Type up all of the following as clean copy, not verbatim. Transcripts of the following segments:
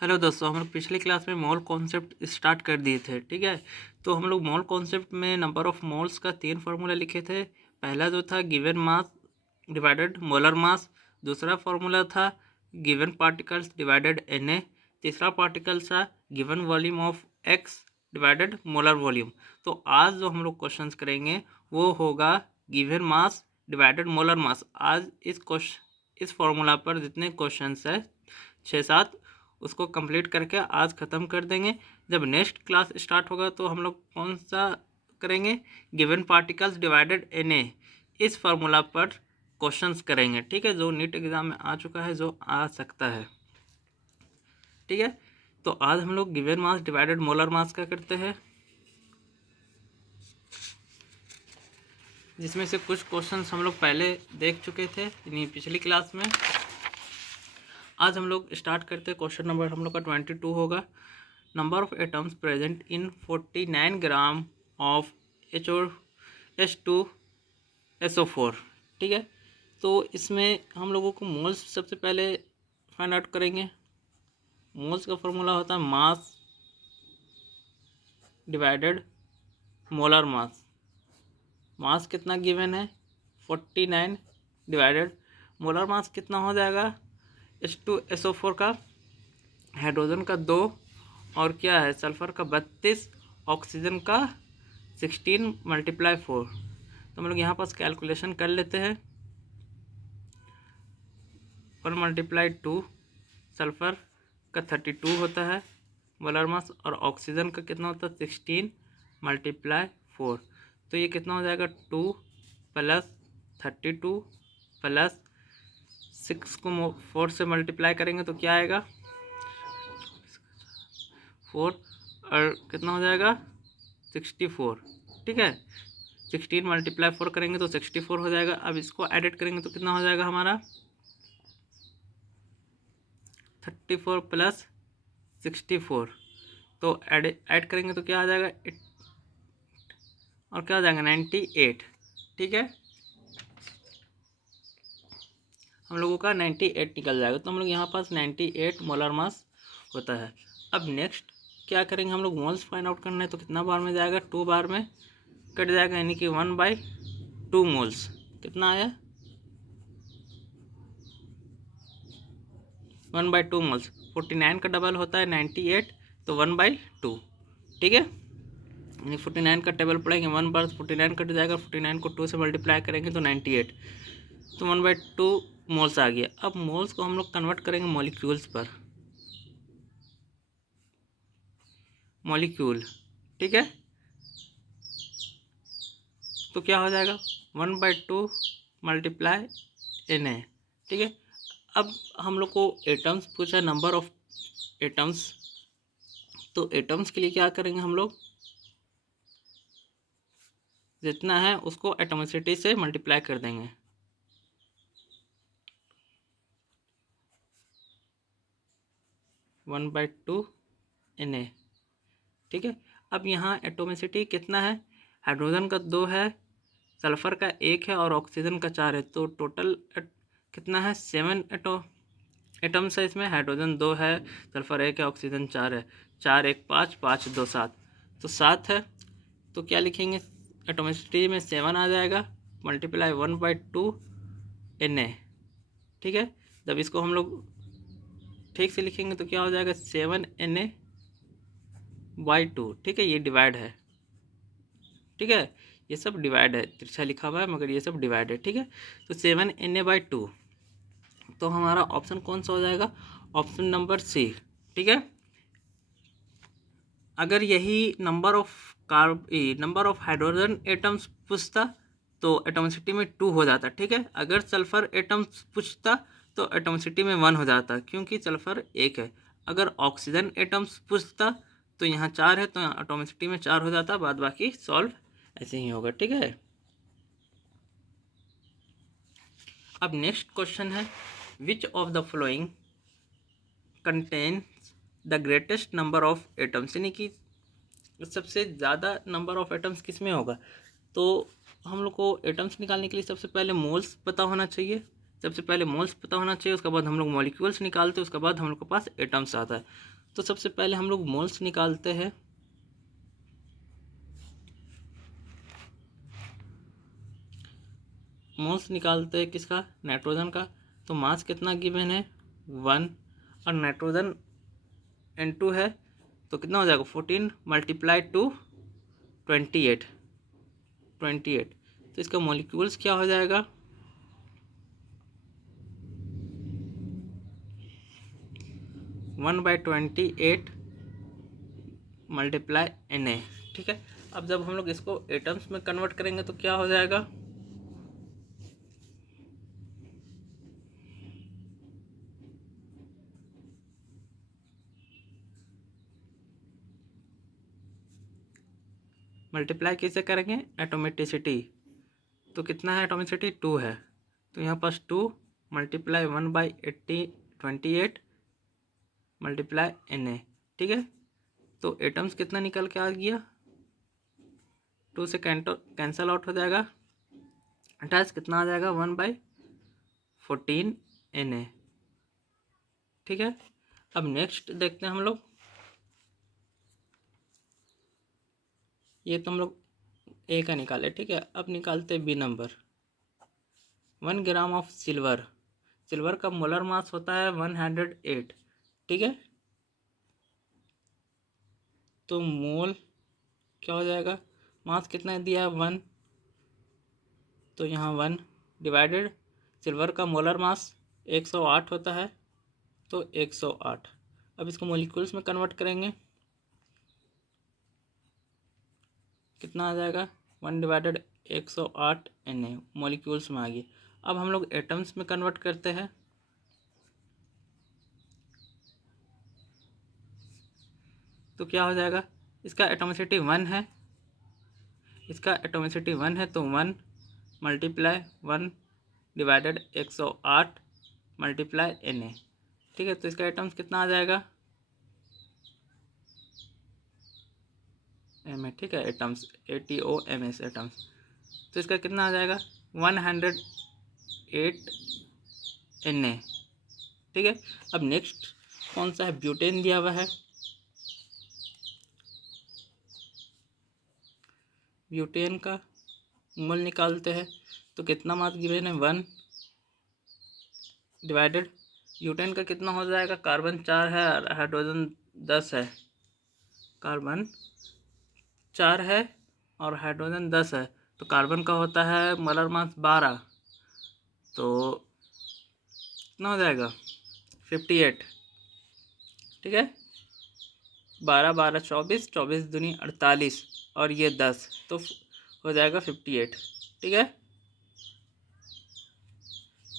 Hello दोस्तों, हम लोग पिछली क्लास में मोल कॉन्सेप्ट स्टार्ट कर दिए थे। ठीक है, तो हम लोग मोल कॉन्सेप्ट में नंबर ऑफ मोल्स का 3 फार्मूला लिखे थे। पहला जो था given mass divided molar mass, दूसरा फार्मूला था गिवन पार्टिकल्स डिवाइडेड Na, तीसरा पार्टिकल था given volume of X divided molar volume. तो आज जो हम लोग क्वेश्चंस करेंगे वो होगा given mass divided molar mass. आज इस फार्मूला पर जितने क्वेश्चंस है 6-7 उसको कंप्लीट करके आज ख़त्म कर देंगे। जब नेक्स्ट क्लास स्टार्ट होगा तो हम लोग कौन सा करेंगे, गिवन पार्टिकल्स डिवाइडेड Na, इस फार्मूला पर क्वेश्चंस करेंगे। ठीक है, जो नीट एग्ज़ाम में आ चुका है, जो आ सकता है। ठीक है, तो आज हम लोग given mass divided molar mass का करते हैं, जिसमें से कुछ क्वेश्चंस हम लोग पहले देख चुके थे पिछली क्लास में। आज हम लोग स्टार्ट करते हैं। क्वेश्चन नंबर हम लोग का 22 होगा। Number of atoms present in 49 gram of H2SO4। ठीक है, तो इसमें हम लोगों को मोल्स सबसे पहले फाइंड आउट करेंगे। मोल्स का फॉर्मूला होता है मास डिवाइडेड मोलर मास। मास कितना गिवन है 49 डिवाइडेड मोलर मास कितना हो जाएगा, H2SO4 का हाइड्रोजन का 2 और क्या है सल्फर का 32, ऑक्सीजन का 16 × 4। तो हम लोग यहाँ पास कैलकुलेशन कर लेते हैं। 1 × 2 सल्फर का 32 होता है मोलर मास, और ऑक्सीजन का कितना होता है 16 × 4। तो ये कितना हो जाएगा 2 + 32 + 6 को 4 से मल्टीप्लाई करेंगे तो क्या आएगा 4, और कितना हो जाएगा 64। ठीक है, 16 × 4 करेंगे तो 64 हो जाएगा। अब इसको एडिट करेंगे तो कितना हो जाएगा हमारा 34 + 64। तो ऐड करेंगे तो क्या आ जाएगा और क्या आ जाएगा 98। ठीक है, हम लोगों का 98 निकल जाएगा। तो हम लोग यहाँ पास 98 मोलर मास होता है। अब नेक्स्ट क्या करेंगे, हम लोग मोल्स फाइंड आउट करना है। तो कितना बार में जाएगा 2 बार में कट जाएगा, यानी कि 1/2 मोल्स। कितना आया 1/2 मोल्स। 49 का डबल होता है 98, तो 1/2। ठीक है, यानी 49 का टेबल पढ़ेंगे 1 बार 49 कट जाएगा, 49 को 2 से मल्टीप्लाई करेंगे तो 98, तो 1/2 मोल्स आ गया। अब मोल्स को हम लोग कन्वर्ट करेंगे मॉलिक्यूल्स पर, मॉलिक्यूल। ठीक है, तो क्या हो जाएगा 1/2 × Na। ठीक है, अब हम लोग को एटम्स पूछा, नंबर ऑफ एटम्स। तो एटम्स के लिए क्या करेंगे, हम लोग जितना है उसको एटॉमिसिटी से मल्टीप्लाई कर देंगे। One by two Na। ठीक है, अब यहाँ एटोमिसिटी कितना है, हाइड्रोजन का 2 है, सल्फर का 1 है और ऑक्सीजन का 4 है। तो टोटल कितना है 7 एटम्स है इसमें। हाइड्रोजन 2 है, सल्फर 1 है, ऑक्सीजन 4 है। 4 1 5, 5 2 7, तो 7 है। तो क्या लिखेंगे, एटोमिसिटी में 7 आ जाएगा, मल्टीप्लाई 1/2 Na। ठीक है, जब इसको हम लोग ठीक से लिखेंगे तो क्या हो जाएगा 7Na/2। ठीक है, ये डिवाइड है। ठीक है, ये सब डिवाइड है, तिरछा लिखा हुआ है मगर ये सब डिवाइड है। ठीक है, तो 7Na/2, तो हमारा ऑप्शन कौन सा हो जाएगा, ऑप्शन नंबर सी। ठीक है, अगर यही नंबर ऑफ हाइड्रोजन एटम्स पूछता तो एटॉमिसिटी में 2 हो जाता। ठीक है, अगर सल्फर एटम्स पूछता तो एटॉमिसिटी में 1 हो जाता, क्योंकि सल्फर 1 है। अगर ऑक्सीजन एटम्स पूछता तो यहाँ 4 है, तो एटॉमिसिटी में 4 हो जाता, बाद बाकी सॉल्व ऐसे ही होगा। ठीक है, अब नेक्स्ट क्वेश्चन है, which of the following contains the greatest number of atoms, यानी कि सबसे ज़्यादा नंबर ऑफ एटम्स किस में होगा। तो हम लोग को एटम्स निकालने के लिए सबसे पहले मोल्स पता होना चाहिए। उसके बाद हम लोग मॉलिक्यूल्स निकालते हैं, उसके बाद हम लोग के पास एटम्स आता है। तो सबसे पहले हम लोग मोल्स निकालते हैं। मोल्स निकालते हैं किसका? नाइट्रोजन का। तो मास कितना गिवन है? 1, और नाइट्रोजन N2 है, तो कितना हो जाएगा? 14 मल्टीप्लाई टू 28। तो इसका मॉलिक्यूल्स क्या हो जाएगा? 1/28 मल्टीप्लाई Na। ठीक है, अब जब हम लोग इसको एटम्स में कन्वर्ट करेंगे तो क्या हो जाएगा? मल्टीप्लाई किससे करेंगे? एटोमेटिसिटी। तो कितना है एटोमिसिटी? 2 है, तो यहाँ पास 2 मल्टीप्लाई 1/28 मल्टीप्लाई Na। ठीक है, तो एटम्स कितना निकल के आ गया? 2 से कैंसल आउट हो जाएगा, अटैच कितना आ जाएगा? 1/14 Na। ठीक है, अब नेक्स्ट देखते हैं हम लोग। ये तो हम लोग ए का निकाले, ठीक है। अब निकालते B number. 1 gram of silver. Silver का मोलर मास होता है 108। ठीक है, तो मोल क्या हो जाएगा? मास कितना दिया है? 1, तो यहाँ 1 डिवाइडेड सिल्वर का मोलर मास 108 होता है, तो 108। अब इसको मोलिक्यूल्स में कन्वर्ट करेंगे, कितना आ जाएगा? 1/108 Na मॉलिक्यूल्स में आ गई। अब हम लोग एटम्स में कन्वर्ट करते हैं, तो क्या हो जाएगा? इसका एटोमिसिटी 1 है, इसका एटोमिसिटी 1 है, तो 1 मल्टीप्लाई 1 डिवाइडेड 108 मल्टीप्लाई Na। ठीक है, तो इसका एटम्स कितना आ जाएगा? एम। ठीक है, एटम्स ATOMS एटम्स। तो इसका कितना आ जाएगा? 108 Na। ठीक है, अब नेक्स्ट कौन सा है? ब्यूटेन दिया हुआ है। ब्यूटेन का मोल निकालते हैं, तो कितना मास गिवन है? 1 डिवाइडेड ब्यूटेन का कितना हो जाएगा? कार्बन 4 है और हाइड्रोजन 10 है। कार्बन 4 है और हाइड्रोजन 10 है, तो कार्बन का होता है मोलर मास 12, तो कितना हो जाएगा? 58। ठीक है, 12 12 24, 24 दूनी 48, और ये 10, तो हो जाएगा 58। ठीक है,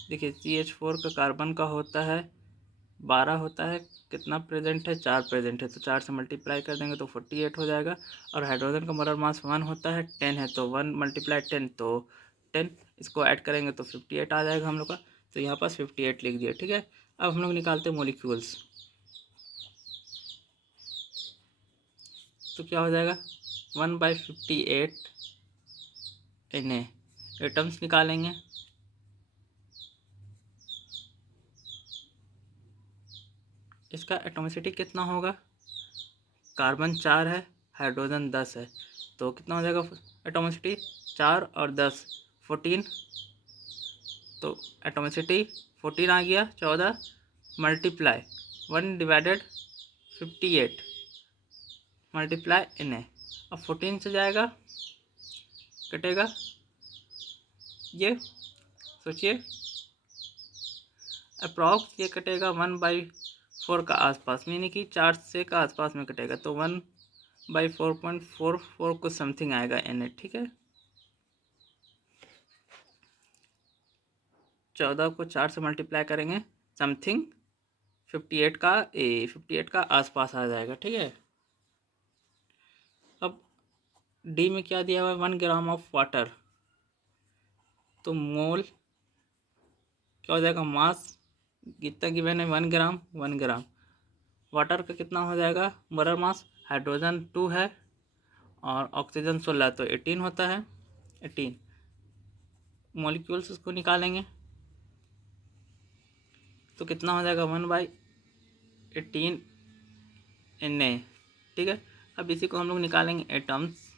देखिए CH4 का कार्बन का होता है 12 होता है, कितना प्रेजेंट है? 4 प्रेजेंट है, तो 4 से मल्टीप्लाई कर देंगे तो 48 हो जाएगा। और हाइड्रोजन का मोलर मास 1 होता है, 10 है, तो 1 मल्टीप्लाई 10, तो 10, इसको ऐड करेंगे तो 58 आ जाएगा हम लोग का। तो यहाँ पास 58 लिख दिया। ठीक है, अब हम लोग निकालते हैं मोलिक्यूल्स, तो क्या हो जाएगा? 1/58 Na। एटम्स निकालेंगे, इसका एटोमिसिटी कितना होगा? कार्बन 4 है, हाइड्रोजन 10 है, तो कितना हो जाएगा एटोमिसिटी? 4 और 10 14, तो एटोमिसिटी 14 आ गया। 14 मल्टीप्लाई 1 डिवाइडेड 58 मल्टीप्लाई Na। अब 14 से जाएगा, कटेगा, ये सोचिए अप्रॉक्स ये कटेगा 1/4 का आसपास, यानी कि 4 से का आसपास में कटेगा, तो 1/4.44 कुछ समथिंग आएगा Na। ठीक है, 14 को 4 से मल्टीप्लाई करेंगे, समथिंग 58 का आसपास आ जाएगा। ठीक है, अब डी में क्या दिया हुआ है? 1 ग्राम ऑफ वाटर, तो मोल क्या हो जाएगा? मास कितना गिवन है? 1 ग्राम। वाटर का कितना हो जाएगा? मोलर मास हाइड्रोजन 2 है और ऑक्सीजन 16, तो 18 होता है। 18 मॉलिक्यूल्स उसको निकालेंगे, तो कितना हो जाएगा? 1/18 Na, ठीक है। अब इसी को हम लोग निकालेंगे एटम्स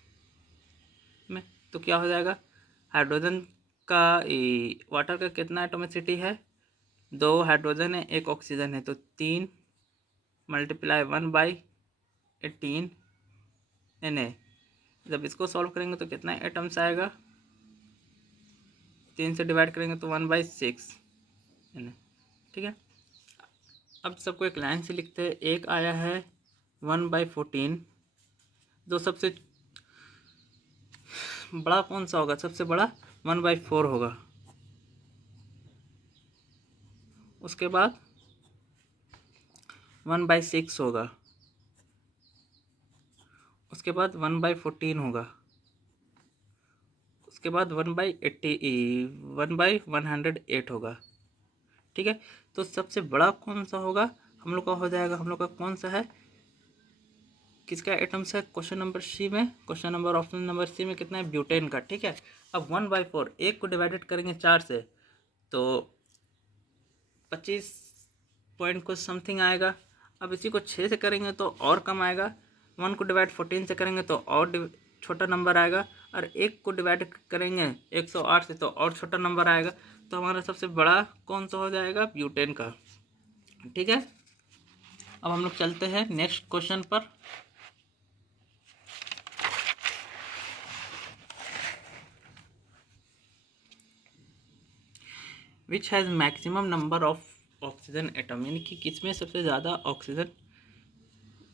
में, तो क्या हो जाएगा, हाइड्रोजन का वाटर का कितना एटोमिसिटी है, 2 हाइड्रोजन है 1 ऑक्सीजन है, तो 3 × 1/18 Na। जब इसको सॉल्व करेंगे तो कितना एटम्स आएगा, 3 से डिवाइड करेंगे तो 1/6 Na, ठीक है। अब सबको एक लाइन से लिखते हैं। एक आया है 1/14, जो सबसे बड़ा कौन सा होगा, सबसे बड़ा 1/4 होगा। उसके बाद 1/6 होगा, उसके बाद 1/14 होगा, उसके बाद 1/108 होगा, ठीक है। तो सबसे बड़ा कौन सा होगा हम लोग का, हो जाएगा हम लोग का कौन सा है, किसका एटम्स है, क्वेश्चन नंबर सी में, question number option number C में कितना है, ब्यूटेन का, ठीक है। अब 1/4, एक को डिवाइडेड करेंगे 4 से तो 25 पॉइंट कुछ समथिंग आएगा। अब इसी को 6 से करेंगे तो और कम आएगा, 1 को डिवाइड 14 से करेंगे तो और छोटा नंबर आएगा, और 1 को डिवाइड करेंगे 108 से तो और छोटा नंबर आएगा। तो हमारा सबसे बड़ा कौन सा हो जाएगा, ब्यूटेन का, ठीक है। अब हम लोग चलते हैं नेक्स्ट क्वेश्चन पर। Which has maximum number of oxygen atom, यानी कि किसमें सबसे ज़्यादा ऑक्सीजन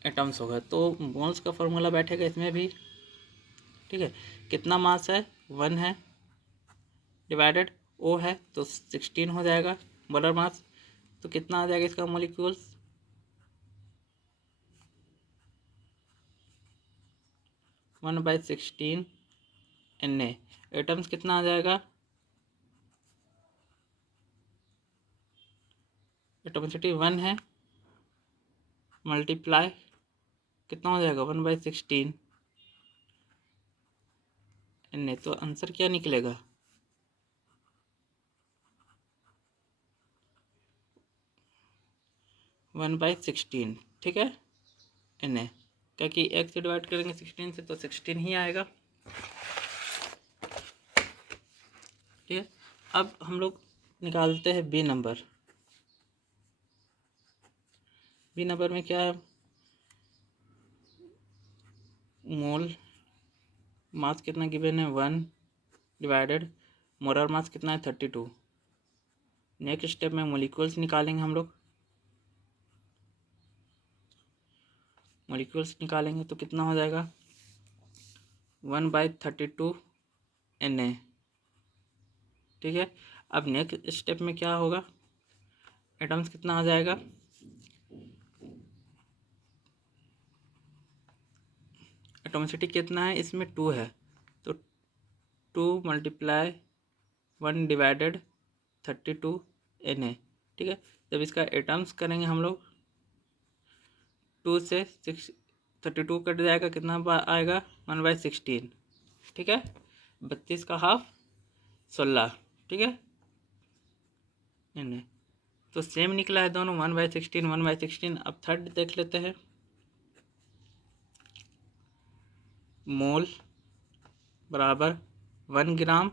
एटम्स होगा। तो मोल्स का फॉर्मूला बैठेगा इसमें भी, ठीक है। कितना मास है, 1 है, डिवाइडेड O है तो 16 हो जाएगा मोलर मास। तो कितना आ जाएगा इसका मॉलिक्यूल्स, 1/16 Na। एटम्स कितना आ जाएगा, एटोमिसिटी 1 है, मल्टीप्लाई कितना हो जाएगा 1/16 Na। तो आंसर क्या निकलेगा, 1/16, ठीक है Na। क्या कि 1 से डिवाइड करेंगे 16 से तो 16 ही आएगा, ठीक है। अब हम लोग निकालते हैं बी नंबर। बी नंबर में क्या है, मोल मास कितना गिवन है, 1 डिवाइडेड मोलर मास कितना है, 32। नेक्स्ट स्टेप में मॉलिक्यूल्स निकालेंगे हम लोग। मॉलिक्यूल्स निकालेंगे तो कितना हो जाएगा, 1/32 Na, ठीक है। अब नेक्स्ट स्टेप में क्या होगा, एटम्स कितना आ जाएगा, एटोमिसिटी कितना है इसमें 2 है, तो 2 × 1 डिवाइडेड 32 Na, ठीक है। जब इसका एटम्स करेंगे हम लोग, 2 से 32 कट जाएगा, कितना आएगा 1/16, ठीक है। 32 का हाफ 16, ठीक है Na। तो सेम निकला है दोनों, 1/16 1/16। अब थर्ड देख लेते हैं, मोल बराबर 1 ग्राम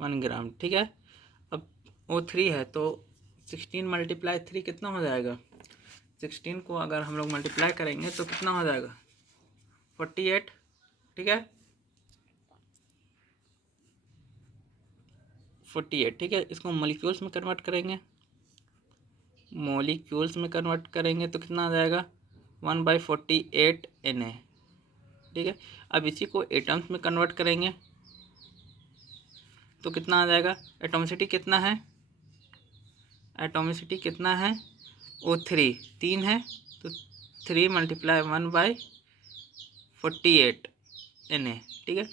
1 ग्राम, ठीक है। अब O3 है तो 16 × 3 कितना हो जाएगा, 16 को अगर हम लोग मल्टीप्लाई करेंगे तो कितना हो जाएगा, 48, ठीक है 48, ठीक है। इसको मॉलिक्यूल्स में कन्वर्ट करेंगे, मॉलिक्यूल्स में कन्वर्ट करेंगे तो कितना आ जाएगा, 1/48 Na, ठीक है। अब इसी को एटम्स में कन्वर्ट करेंगे तो कितना आ जाएगा, एटोमिसिटी कितना है, एटोमिसिटी कितना है, O3 3 है, तो 3 × 1/48 Na, ठीक है।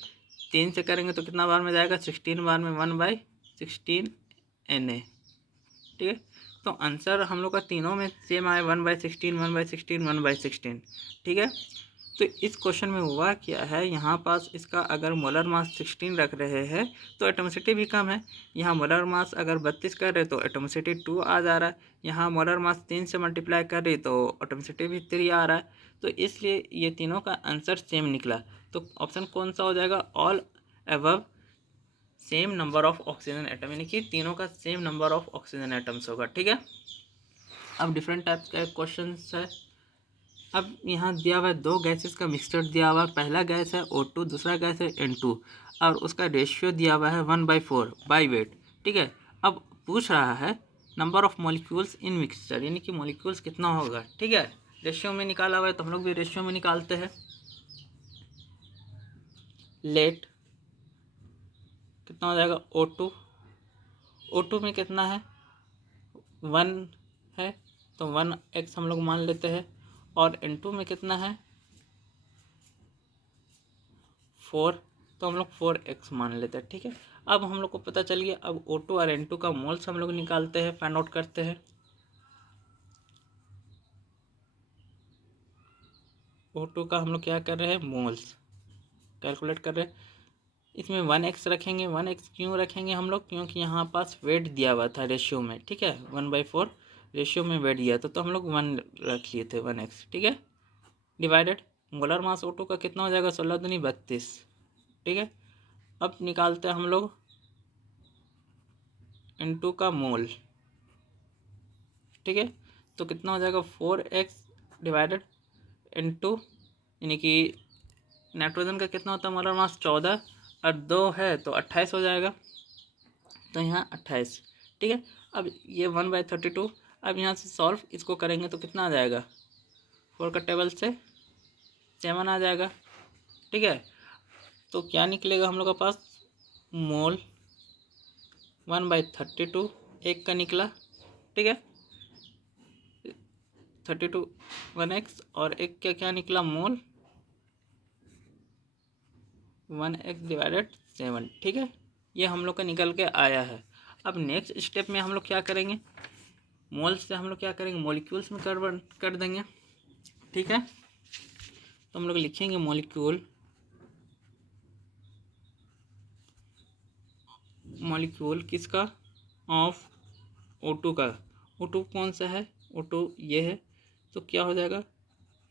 3 से करेंगे तो कितना बार में जाएगा, 16 बार में 1/16 Na, ठीक है। तो आंसर हम लोग का तीनों में सेम आए, 1/16 1/16 1/16, ठीक है। तो इस क्वेश्चन में हुआ क्या है, यहाँ पास इसका अगर मोलर मास 16 रख रहे हैं तो एटॉमिसिटी भी कम है। यहाँ मोलर मास अगर 32 कर रहे तो एटॉमिसिटी 2 आ जा रहा है। यहाँ मोलर मास 3 से मल्टीप्लाई कर रही तो एटॉमिसिटी भी 3 आ रहा है। तो इसलिए ये तीनों का आंसर सेम निकला। तो ऑप्शन कौन सा हो जाएगा, all above same number of oxygen atom, यानी कि तीनों का same number of oxygen atoms होगा। ठीक है, अब डिफरेंट टाइप्स का क्वेश्चन है। अब यहाँ दिया हुआ है दो गैसेस का मिक्सचर दिया हुआ है। पहला गैस है O2, दूसरा गैस है N2 और उसका रेशियो दिया हुआ है 1/4 बाई वेट। ठीक है, अब पूछ रहा है number of molecules in mixture, यानी कि मॉलिक्यूल्स कितना होगा। ठीक है, रेशियो में निकाला हुआ है तो हम लोग भी रेशियो में निकालते हैं। लेट कितना हो जाएगा, O2 में कितना है 1 है तो 1x हम लोग मान लेते हैं, और N2 में कितना है 4 तो हम लोग 4x मान लेते हैं। ठीक है, अब हम लोग को पता चल गया। अब O2 और N2 का मोल्स हम लोग निकालते हैं, फाइंड आउट करते हैं। O2 का हम लोग क्या कर रहे हैं, मोल्स कैलकुलेट कर रहे हैं। इसमें 1x रखेंगे। 1x क्यों रखेंगे हम लोग, क्योंकि यहाँ पास वेट दिया हुआ था रेशियो में। ठीक है, 1/4 रेशियो में वेट दिया था तो हम लोग 1 रख लिए थे 1x। ठीक है, डिवाइडेड मोलर मास O2 का कितना हो जाएगा, 16 दूनी 32। ठीक है, अब निकालते हैं हम लोग N2 का मोल। ठीक है, तो कितना हो जाएगा 4x डिवाइडेड N2, यानी कि नाइट्रोजन का कितना होता है मोलर मास 14 और 2 है तो 28 हो जाएगा, तो यहाँ 28। ठीक है, अब ये 1/32। अब यहाँ से सॉल्व इसको करेंगे तो कितना आ जाएगा, 4 का टेबल से 7 आ जाएगा। ठीक है, तो क्या निकलेगा हम लोग के पास, मोल 1/32 एक का निकला। ठीक है, 32 1x और एक क्या क्या निकला, मोल 1x डिवाइडेड 7। ठीक है, ये हम लोग का निकल के आया है। अब नेक्स्ट स्टेप में हम लोग क्या करेंगे, मोल्स से हम लोग क्या करेंगे, मॉलिक्यूल्स में कर देंगे। ठीक है, तो हम लोग लिखेंगे मॉलिक्यूल किसका, ऑफ O2 का। O2 कौन सा है, O2 ये है, तो क्या हो जाएगा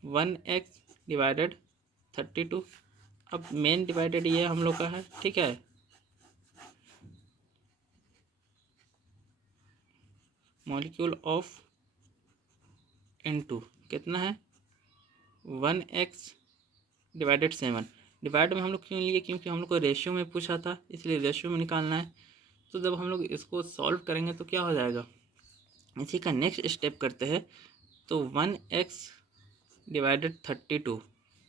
1x डिवाइडेड 32। अब मेन डिवाइडेड ये हम लोग का है। ठीक है, मॉलिक्यूल ऑफ N2 कितना है 1x डिवाइडेड 7। डिवाइड में हम लोग क्यों लिए, क्योंकि हम लोग को रेशियो में पूछा था, इसलिए रेशियो में निकालना है। तो जब हम लोग इसको सॉल्व करेंगे तो क्या हो जाएगा, इसी का नेक्स्ट स्टेप करते हैं। तो 1x डिवाइडेड 32।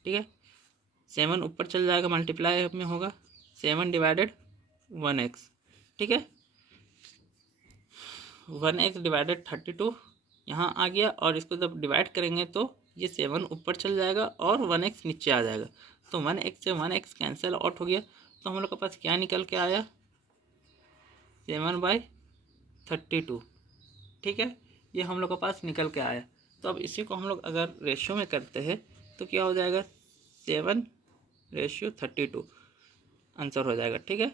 ठीक है, 7 ऊपर चल जाएगा, मल्टीप्लाई में होगा 7 डिवाइडेड 1x। ठीक है, 1x डिवाइडेड 32 यहाँ आ गया, और इसको जब डिवाइड करेंगे तो ये 7 ऊपर चल जाएगा और 1x नीचे आ जाएगा। तो 1x से 1x कैंसिल आउट हो गया, तो हम लोग के पास क्या निकल के आया, 7/32। ठीक है, ये हम लोग के पास निकल के आया। तो अब इसी को हम लोग अगर रेशियो में करते हैं तो क्या हो जाएगा, 7/32 आंसर हो जाएगा। ठीक है,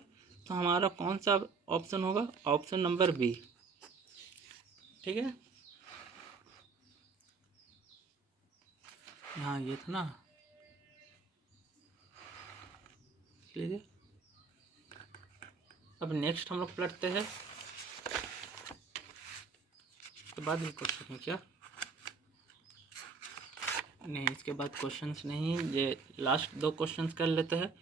तो हमारा कौन सा ऑप्शन होगा, ऑप्शन नंबर बी। ठीक है, हाँ ये था ना, लीजिए। अब नेक्स्ट हम लोग पलटते हैं, इसके बाद भी क्वेश्चन है क्या, नहीं इसके बाद क्वेश्चंस नहीं, ये लास्ट 2 क्वेश्चंस कर लेते हैं।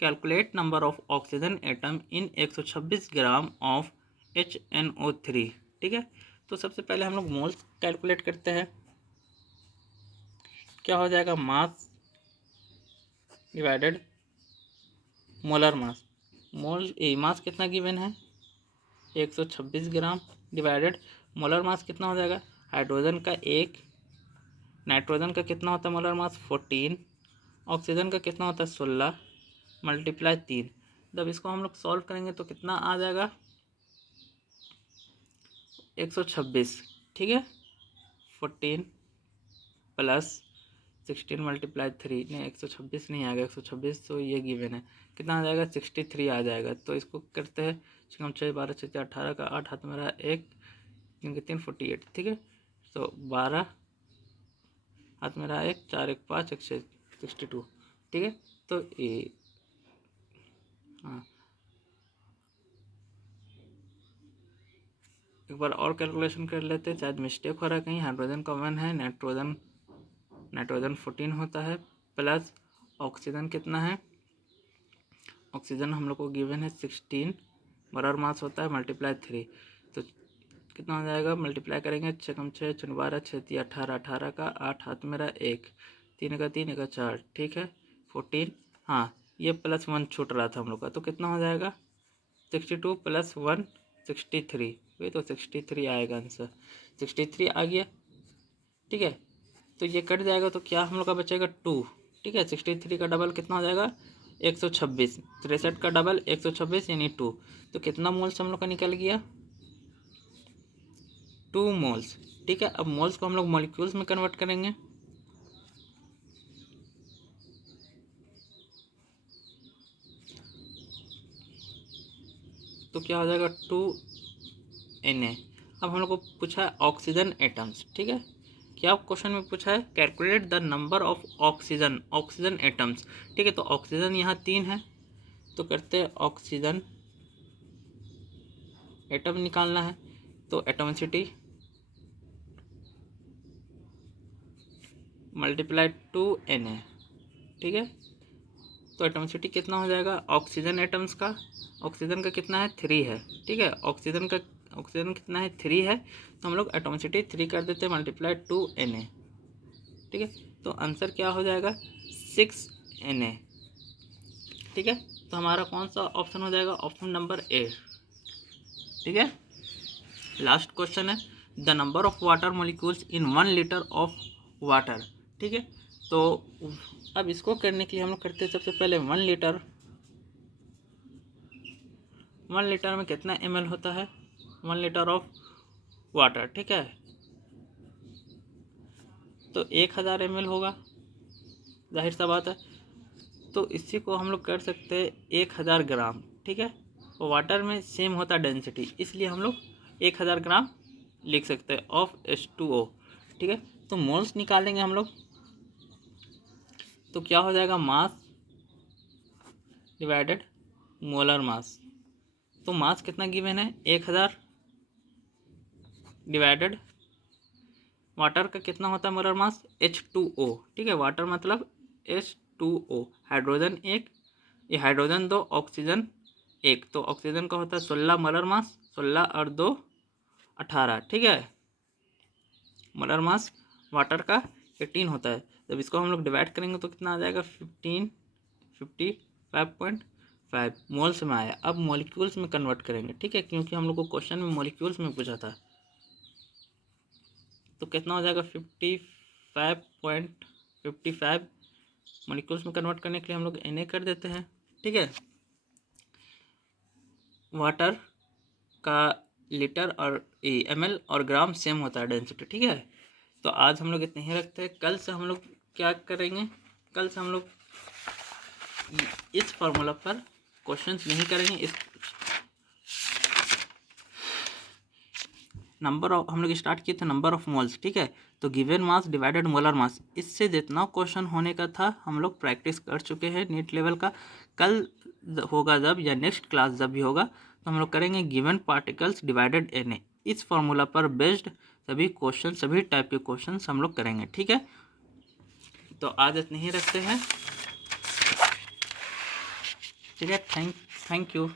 Calculate number of oxygen atom in 126 gram of HNO3। ठीक है, तो सबसे पहले हम लोग मोल्स कैलकुलेट करते हैं। क्या हो जाएगा, मास डिवाइडेड मोलर मास। मास कितना गिवन है 126 ग्राम डिवाइडेड मोलर मास कितना हो जाएगा, हाइड्रोजन का 1, नाइट्रोजन का कितना होता है मोलर मास 14, ऑक्सीजन का कितना होता है 16 मल्टीप्लाई 3। जब इसको हम लोग सॉल्व करेंगे तो कितना आ जाएगा 126। ठीक है, 14 प्लस 16 मल्टीप्लाई 3 नहीं 126 नहीं आएगा, 126 तो ये गिवन है, कितना आ जाएगा 63 आ जाएगा। तो इसको करते हैं 6 12 6 18 का 8 हाथ मेरा 1 3 3 48, ठीक है। तो 12 हाथ मेरा 1 4 1 5 1 6 62, ठीक है। तो ये हाँ एक बार और कैलकुलेशन कर लेते हैं, शायद मिस्टेक हो रहा है कहीं। हाइड्रोजन कॉमन है, नाइट्रोजन 14 होता है, प्लस ऑक्सीजन कितना है, ऑक्सीजन हम लोग को गिवन है 16 बराबर मास होता है मल्टीप्लाई 3, तो कितना हो जाएगा, मल्टीप्लाई करेंगे 6 कम 6 6 12 6 3 18, 18 का 8 हाथ मेरा 1 3 का 3 का 4, ठीक है 14। हाँ ये +1 छूट रहा था हम लोग का, तो कितना हो जाएगा 62 + 1 63, वही तो 63 आएगा आंसर, 63 आ गया, ठीक है। तो ये कट जाएगा तो क्या हम लोग का बचेगा 2, ठीक है। 63 का डबल कितना हो जाएगा 126, 63 का डबल 126 यानी 2, तो कितना मोल्स हम लोग का निकल गया 2 मोल्स, ठीक है। अब मोल्स को हम लोग मॉलिक्यूल्स में कन्वर्ट करेंगे, तो क्या हो जाएगा 2Na। अब हम लोग को पूछा है ऑक्सीजन एटम्स, ठीक है। क्या क्वेश्चन में पूछा है calculate the number of oxygen atoms, ठीक है। तो ऑक्सीजन यहाँ 3 है, तो करते हैं ऑक्सीजन एटम निकालना है, तो एटॉमिसिटी मल्टीप्लाई 2Na, ठीक है। तो एटॉमिसिटी कितना हो जाएगा ऑक्सीजन एटम्स का, ऑक्सीजन का कितना है 3 है, ठीक है। ऑक्सीजन कितना है 3 है, तो हम लोग एटॉमिसिटी 3 कर देते हैं मल्टीप्लाई 2Na, ठीक है। तो आंसर क्या हो जाएगा 6Na, ठीक है। तो हमारा कौन सा ऑप्शन हो जाएगा, ऑप्शन नंबर ए, ठीक है। लास्ट क्वेश्चन है the number of water molecules in 1 litre of water, ठीक है। तो अब इसको करने के लिए हम लोग करते हैं सबसे पहले 1 लीटर में कितना ml होता है, 1 लीटर ऑफ वाटर, ठीक है। तो 1000 ml होगा, जाहिर सा बात है। तो इसी को हम लोग कर सकते हैं 1000 ग्राम, ठीक है। वाटर में सेम होता है डेंसिटी, इसलिए हम लोग 1000 ग्राम लिख सकते हैं ऑफ H2O, ठीक है। तो मोल्स निकालेंगे हम लोग, तो क्या हो जाएगा मास डिवाइडेड मोलर मास। तो मास कितना गिवन है 1000 डिवाइडेड वाटर का कितना होता है मोलर मास H2O, ठीक है। वाटर मतलब H2O, हाइड्रोजन 1, ये हाइड्रोजन 2, ऑक्सीजन 1, तो ऑक्सीजन का होता है 16 मोलर मास, 16 और 2 18, ठीक है। मोलर मास वाटर का 18 होता है, जब इसको हम लोग डिवाइड करेंगे तो कितना आ जाएगा 55.5 मोल्स में आया। अब मॉलिक्यूल्स में कन्वर्ट करेंगे, ठीक है, क्योंकि हम लोग को क्वेश्चन में मॉलिक्यूल्स में पूछा था। तो कितना हो जाएगा 55.55 मॉलिक्यूल्स में कन्वर्ट करने के लिए हम लोग Na कर देते हैं, ठीक है। वाटर का लीटर और ml और ग्राम सेम होता है डेंसिटी, ठीक है। तो आज हम लोग इतने ही रखते हैं, कल से हम लोग क्या करेंगे, कल से हम लोग इस फार्मूला पर क्वेश्चंस नहीं करेंगे, इस नंबर ऑफ हम लोग स्टार्ट किए थे नंबर ऑफ मोल्स, ठीक है। तो given mass divided molar mass, इससे जितना क्वेश्चन होने का था हम लोग प्रैक्टिस कर चुके हैं नीट लेवल का। कल होगा जब, या नेक्स्ट क्लास जब भी होगा, तो हम लोग करेंगे गिवन पार्टिकल्स डिवाइडेड Na, इस फार्मूला पर बेस्ड सभी क्वेश्चन, सभी टाइप के क्वेश्चन हम लोग करेंगे, ठीक है। तो आज इतने ही रखते हैं, ठीक है। Thank you.